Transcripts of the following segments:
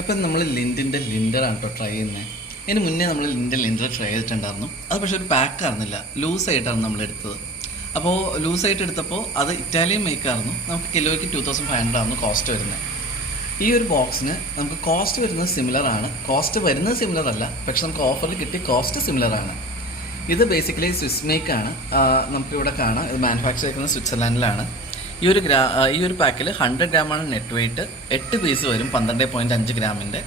അപ്പം നമ്മൾ ലിൻഡിൻ്റെ ലിൻഡറാണ് കേട്ടോ ട്രൈ ചെയ്യുന്നത്. ഇതിന് മുന്നേ നമ്മൾ ലിൻഡർ ട്രൈ ചെയ്തിട്ടുണ്ടായിരുന്നു. അത് പക്ഷേ ഒരു പാക്ക് ആയിരുന്നില്ല, ലൂസായിട്ടാണ് നമ്മൾ എടുത്തത്. അപ്പോൾ ലൂസായിട്ട് എടുത്തപ്പോൾ അത് ഇറ്റാലിയൻ മേക്കായിരുന്നു. നമുക്ക് കിലോയ്ക്ക് 2500 ആയിരുന്നു കോസ്റ്റ് വരുന്നത്. ഈ ഒരു ബോക്സിന് നമുക്ക് കോസ്റ്റ് വരുന്നത് സിമിലർ ആണ്. കോസ്റ്റ് വരുന്നത് സിമിലർ അല്ല, പക്ഷെ നമുക്ക് ഓഫറിൽ കിട്ടിയ കോസ്റ്റ് സിമിലർ ആണ്. ഇത് ബേസിക്കലി സ്വിസ് മേക്കാണ്. നമുക്കിവിടെ കാണാം, ഇത് മാനുഫാക്ചർ ചെയ്യുന്നത് സ്വിറ്റ്സർലാൻഡിലാണ്. ഈ ഒരു പാക്കിൽ 100 ഗ്രാമാണ് നെറ്റ് വെയിറ്റ്. 8 പീസ് വരും 12.5 ഗ്രാമിൻ്റെ.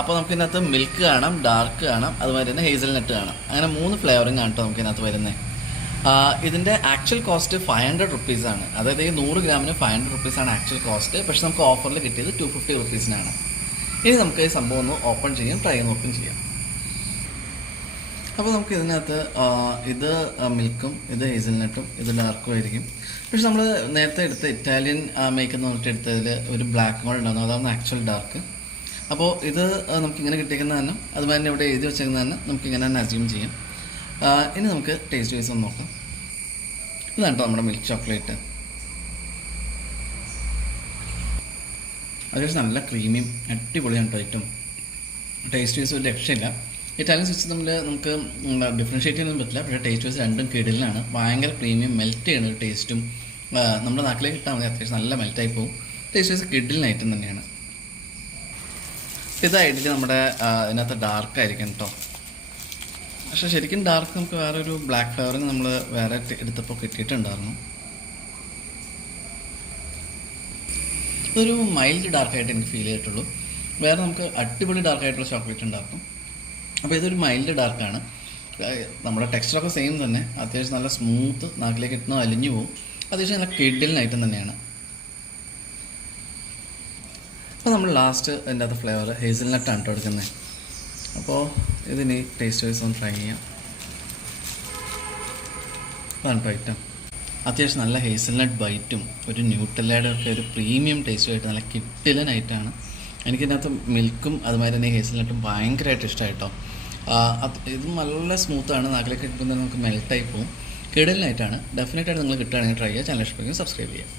അപ്പോൾ നമുക്കിതിനകത്ത് മിൽക്ക് കാണാം, ഡാർക്ക് കാണാം, അതുമാതിരി തന്നെ ഹേസൽനട്ട് കാണാം. അങ്ങനെ 3 ഫ്ലേവറിങ് ആണ് കേട്ടോ നമുക്കിതിനകത്ത് വരുന്നത്. ഇതിൻ്റെ ആക്ച്വൽ കോസ്റ്റ് 500 റുപ്പീസാണ്. അതായത് ഈ 100 ഗ്രാമിന് 500 റുപ്പീസാണ് ആക്ച്വൽ കോസ്റ്റ്. പക്ഷെ നമുക്ക് ഓഫറിൽ കിട്ടിയത് 250 റുപ്പീസിനാണ്. ഇനി നമുക്ക് ഈ സംഭവം ഒന്ന് ഓപ്പൺ ചെയ്യാം, ട്രൈ നോക്കും ചെയ്യാം. അപ്പോൾ നമുക്ക് ഇതിനകത്ത് ഇത് മിൽക്കും ഇത് ഹേസൽനട്ടും ഇത് ഡാർക്കും ആയിരിക്കും. പക്ഷെ നമ്മൾ നേരത്തെ എടുത്ത ഇറ്റാലിയൻ മേക്ക് എന്ന് പറഞ്ഞിട്ട് എടുത്തതിൽ ഒരു ബ്ലാക്കും കൂടെ ഉണ്ടായിരുന്നു, അതാണ് ആക്ച്വൽ ഡാർക്ക്. അപ്പോൾ ഇത് നമുക്കിങ്ങനെ കിട്ടിയിരിക്കുന്ന തന്നെ, അതുപോലെ തന്നെ ഇവിടെ എഴുതി വെച്ചേക്കുന്ന തന്നെ നമുക്കിങ്ങനെ തന്നെ അസ്യൂം ചെയ്യാം. ഇനി നമുക്ക് ടേസ്റ്റ് വൈസ് ഒന്ന് നോക്കാം. ഇതാണ് കേട്ടോ നമ്മുടെ മിൽക്ക് ചോക്ലേറ്റ്. അത്യാവശ്യം നല്ല ക്രീമിയും അടിപൊളിയാണ് കേട്ടോ. ഏറ്റവും ടേസ്റ്റ് വൈസ് ഒരു രക്ഷയില്ല. ഇറ്റാലിയൻ സ്വിച്ച് തമ്മിൽ നമുക്ക് ഡിഫറൻഷ്യേറ്റ് ചെയ്യാനൊന്നും പറ്റില്ല. പക്ഷേ ടേസ്റ്റ് വൈസ് രണ്ടും കിടിലാണ്. ഭയങ്കര പ്രീമിയം മെൽറ്റ് ചെയ്യുന്ന ഒരു ടേസ്റ്റും നമ്മുടെ നാട്ടിലേക്ക് കിട്ടാൻ മതി. അത്യാവശ്യം നല്ല മെൽറ്റായി പോകും. ടേസ്റ്റ് വൈസ് കിഡിലിന് ഐറ്റം തന്നെയാണ്. ഇത് ഐഡിയലി നമ്മുടെ ഇതിനകത്ത് ഡാർക്കായിരിക്കും കേട്ടോ. പക്ഷേ ശരിക്കും ഡാർക്ക് നമുക്ക് വേറെ ഒരു ബ്ലാക്ക് ഫ്ലേവറിങ് നമ്മൾ വേറെ എടുത്തപ്പോൾ കിട്ടിയിട്ടുണ്ടായിരുന്നു. ഇതൊരു മൈൽഡ് ഡാർക്കായിട്ട് എനിക്ക് ഫീൽ ചെയ്തിട്ടുള്ളൂ. വേറെ നമുക്ക് അടിപൊളി ഡാർക്കായിട്ടുള്ള ചോക്ലേറ്റ് ഉണ്ടാക്കും. അപ്പോൾ ഇതൊരു മൈൽഡ് ഡാർക്കാണ്. നമ്മുടെ ടെക്സ്ചറൊക്കെ സെയിം തന്നെ. അത്യാവശ്യം നല്ല സ്മൂത്ത്, നാക്കിലേക്ക് ഇട്ടുന്ന അലിഞ്ഞു പോകും. അത്യാവശ്യം നല്ല കിഡിലിന് ഐറ്റം തന്നെയാണ്. അപ്പോൾ നമ്മൾ ലാസ്റ്റ് അതിൻ്റെ അകത്ത് ഫ്ലേവർ ഹേസൽനട്ടാണ് കേട്ടോ എടുക്കുന്നത്. അപ്പോൾ ഇതിന് ടേസ്റ്റ് വൈസ് ഒന്ന് ട്രൈ ചെയ്യാം. അതാണ് കേട്ടോ ഐറ്റം. അത്യാവശ്യം നല്ല ഹേസൽനട്ട് ബൈറ്റും ഒരു ന്യൂട്രലയുടെ ഒക്കെ ഒരു പ്രീമിയം ടേസ്റ്റുമായിട്ട് നല്ല കിഡിലനായിട്ടാണ്. എനിക്കിതിനകത്ത് മിൽക്കും അതുമാതിരി തന്നെ ഹേസൽനട്ടും ഭയങ്കരമായിട്ട് ഇഷ്ടമായിട്ടോ. ഇത് നല്ല സ്മൂത്താണ്, നാട്ടിലേക്ക് കിട്ടുമ്പോൾ നമുക്ക് മെൽട്ടായി പോകും. കിടലിനായിട്ടാണ്. ഡെഫിനറ്റായിട്ട് നിങ്ങൾ കിട്ടുകയാണെങ്കിൽ ട്രൈ ചെയ്യുക. ചാനൽ ഇഷ്ടപ്പെടുമെങ്കിൽ സബ്സ്ക്രൈബ് ചെയ്യുക.